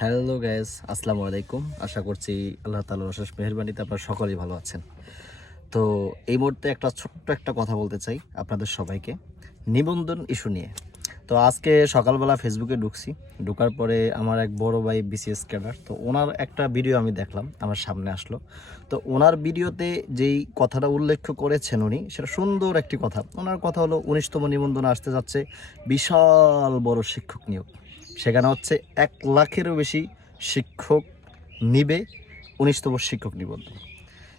Hello guys, আসসালামু আলাইকুম। আশা করছি আল্লাহ তাআলার অশেষ মেহেরবানিতে আপনারা সকলেই ভালো আছেন। তো এই মুহূর্তে ছোট্ট একটা কথা বলতে চাই আপনাদের সবাইকে, নিবন্ধন ইস্যু নিয়ে। তো আজকে সকালবেলা ফেসবুকে ঢুকছি, ঢোকার পরে আমার এক বড় ভাই বিসিএস ক্যাডার, তো ওনার একটা ভিডিও আমি দেখলাম, আমার সামনে আসলো। তো ওনার ভিডিওতে যেই কথাটা উল্লেখ করেছেন উনি, সেটা সুন্দর একটি কথা। ওনার কথা হলো 19তম নিবন্ধন আসতে যাচ্ছে, বিশাল বড় শিক্ষক নিয়োগ। সেখানে হচ্ছে 1 লাখেরও বেশি শিক্ষক নিবে 19তম শিক্ষক নিবন্ধন।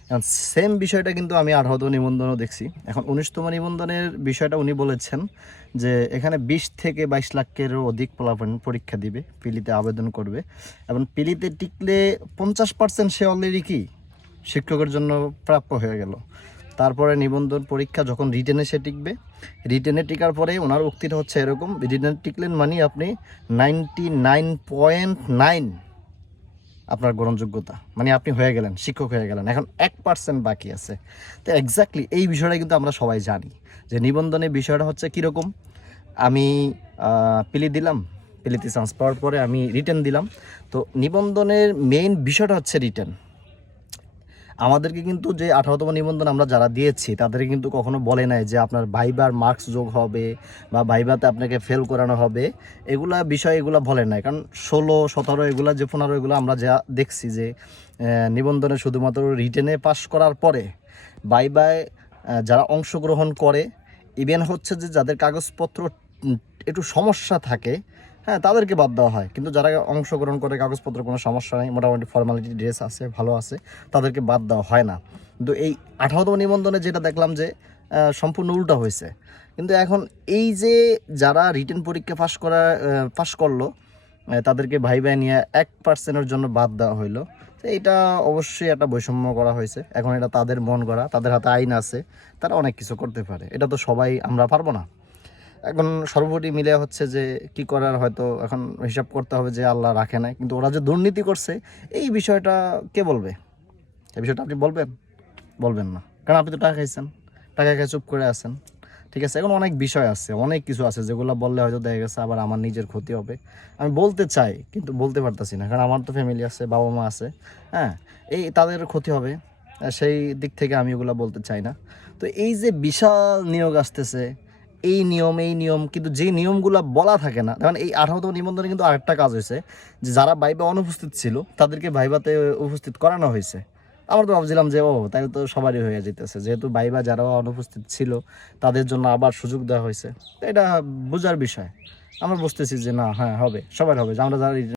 এখন সেম বিষয়টা কিন্তু আমি 18তম নিবন্ধনও দেখছি। এখন 19তম নিবন্ধনের বিষয়টা উনি বলেছেন যে এখানে 20 থেকে 22 লাখেরও অধিক পোলাপান পরীক্ষা দিবে, পিলিতে আবেদন করবে, এবং পিলিতে টিকলে 50% সে অলরেডি কি শিক্ষকের জন্য প্রাপ্য হয়ে গেল। তারপরে নিবন্ধন পরীক্ষা যখন রিটেনে সে টিকবে, রিটেনে টিকার পরে ওনার উক্তিটা হচ্ছে এরকম, রিটেনে টিকলেন মানে আপনি 99.9 আপনার গ্রহণযোগ্যতা, মানে আপনি হয়ে গেলেন, শিক্ষক হয়ে গেলেন। এখন 1% বাকি আছে। তো এক্স্যাক্টলি এই বিষয়টা কিন্তু আমরা সবাই জানি যে নিবন্ধনের বিষয়টা হচ্ছে কীরকম। আমি পিলি দিলাম, পিলিতে চান্স পাওয়ার পরে আমি রিটেন দিলাম। তো নিবন্ধনের মেইন বিষয়টা হচ্ছে রিটেন। আমাদেরকে কিন্তু যে 18তম নিবন্ধন আমরা যারা দিয়েছি তাদেরকে কিন্তু কখনো বলে নাই যে আপনার ভাইবার মার্কস যোগ হবে বা ভাইবাতে আপনাকে ফেল করানো হবে, এগুলা বিষয় এগুলা বলে নাই। কারণ 16, 17 এগুলা যে 15 এগুলো আমরা যা দেখছি যে নিবন্ধনে শুধুমাত্র রিটেনে পাস করার পরে ভাইবায় যারা অংশগ্রহণ করে, ইভেন হচ্ছে যে যাদের কাগজপত্র একটু সমস্যা থাকে, হ্যাঁ, তাদেরকে বাদ দেওয়া হয়। কিন্তু যারা অংশগ্রহণ করে কাগজপত্র কোনো সমস্যা নেই, মোটামুটি ফর্মালিটি ড্রেস আছে, ভালো আছে, তাদেরকে বাদ দেওয়া হয় না। কিন্তু এই 18তম নিবন্ধনে যেটা দেখলাম যে সম্পূর্ণ উল্টা হয়েছে। কিন্তু এখন এই যে যারা রিটেন পরীক্ষা পাস করলো, তাদেরকে ভাই নিয়ে 1%-এর জন্য বাদ দেওয়া হইলো। তো এটা অবশ্যই একটা বৈষম্য করা হয়েছে। এখন এটা তাদের মন গড়া, তাদের হাতে আইন আছে, তারা অনেক কিছু করতে পারে। এটা তো সবাই আমরা পারবো না। এখন সর্বোপরি মিলে হচ্ছে যে কি করার, হয়তো এখন হিসাব করতে হবে যে আল্লাহ রাখে নাই, কিন্তু ওরা যে দুর্নীতি করছে এই বিষয়টা কে বলবে? এই বিষয়টা আপনি বলবেন? বলবেন না, কারণ আপনি তো টাকা খাইছেন, টাকা খেয়ে চুপ করে আছেন। ঠিক আছে, এখন অনেক বিষয় আছে, অনেক কিছু আছে যেগুলো বললে হয়তো দেখা গেছে আবার আমার নিজের ক্ষতি হবে। আমি বলতে চাই কিন্তু বলতে পারতেছি না, কারণ আমার তো ফ্যামিলি আছে, বাবা মা আছে, হ্যাঁ, এই তাদের ক্ষতি হবে। সেই দিক থেকে আমি ওগুলো বলতে চাই না। তো এই যে বিশাল নিয়োগ আসতেছে, এই নিয়ম কিন্তু যে নিয়মগুলো বলা থাকে না, কারণ এই 18তম নিবন্ধনে কিন্তু আরেকটা কাজ হয়েছে যে যারা ভাইবা অনুপস্থিত ছিল তাদেরকে ভাইবাতে উপস্থিত করানো হয়েছে। আমরা তো ভাবছিলাম যে তাই তো সবারই হয়ে যেতেছে, যেহেতু ভাইবা যারা অনুপস্থিত ছিল তাদের জন্য আবার সুযোগ দেওয়া হয়েছে। তো এটা বোঝার বিষয়। আমরা বুঝতেছি যে না, হ্যাঁ, হবে, সবার হবে, যে আমরা যারা